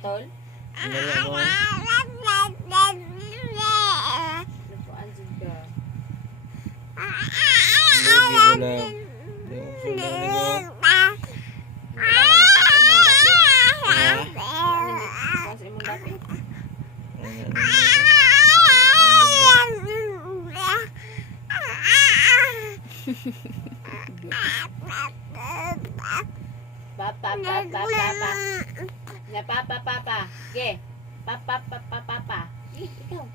tol? Dali mo. Napuan jud ka. Hindi ko lang. Hindi ko sila nito. Sa imong dati. Papa. Na papa. Ge. Papa. Ikaw.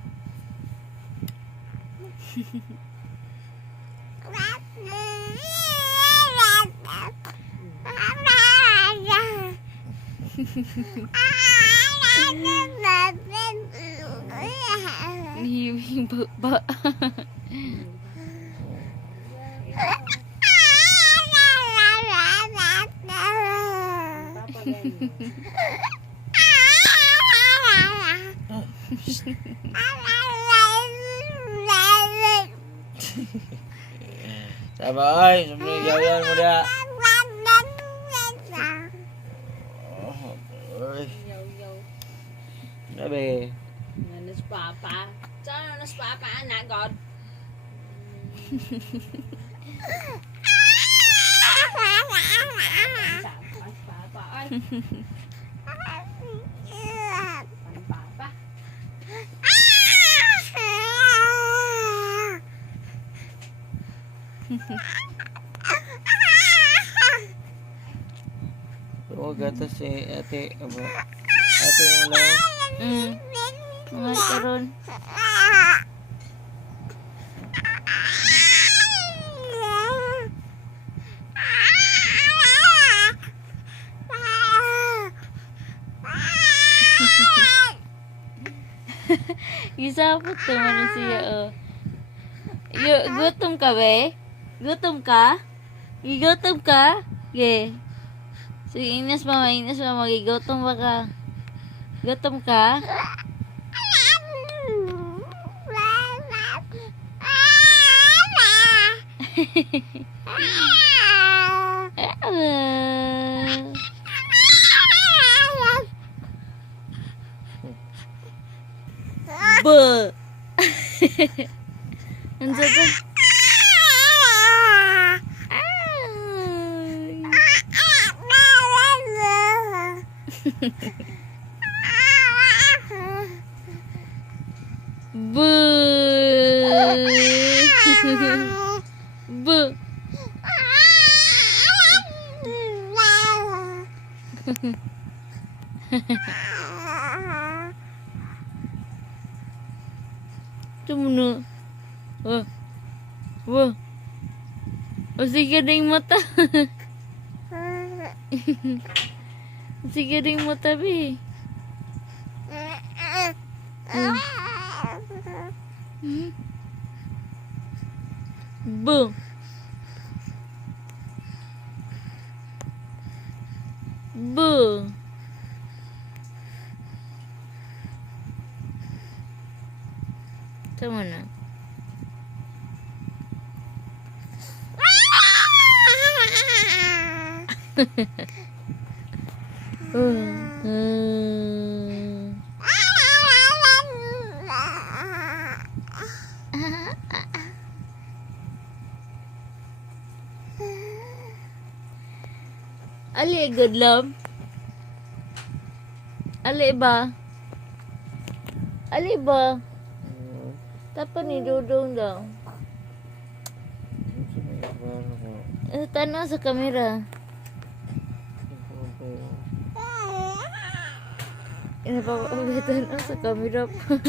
Hihing ba? Papa ganyan. Sabay, sumili jalan mo dah. Oy, Yaw. sabi. Nanas papa. Saan nanas papa anak god? Mas papa ay. Papa. Oh, gatas si ate. Abo. Ate yung lang. Mga karon. Gisapot naman siya, oh. Gutom ka, be? Gutom ka? Gigutom ka? Ge. So, inas mama, gigutom ba ka? Gutom ka? Buh. Ano ba? Buh. Tumuno. Wah. Sige ding mata. Sige ding mata, be. Bu. Bu. Tama na. Ali, good love. Ali ba? Ali ba? Tapa ni Dudong daw. Tanong sa kamera. Tanong sa kamera pa.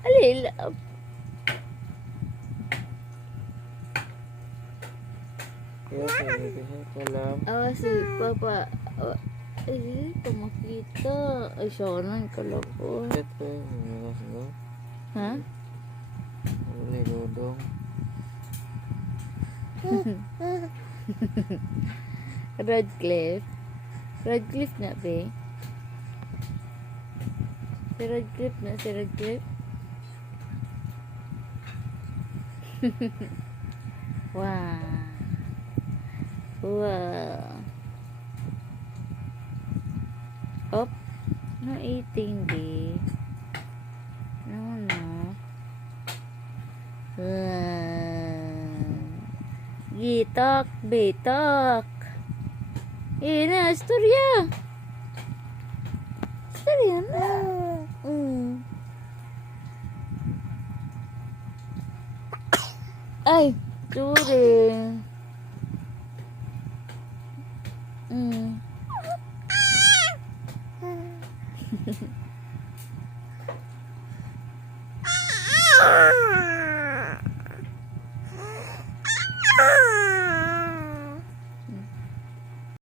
Alila. Si Papa. Ay, tumakita. Ay, siya na yung kalapot. Ha? Uli dudong. Radcliffe na, be. Si Radcliffe na, si Radcliffe. Wow. Wow. Op. No eating, di. No. Wow. Gitok, bitok. Na, istorya. Istorya na. Ay, sorry.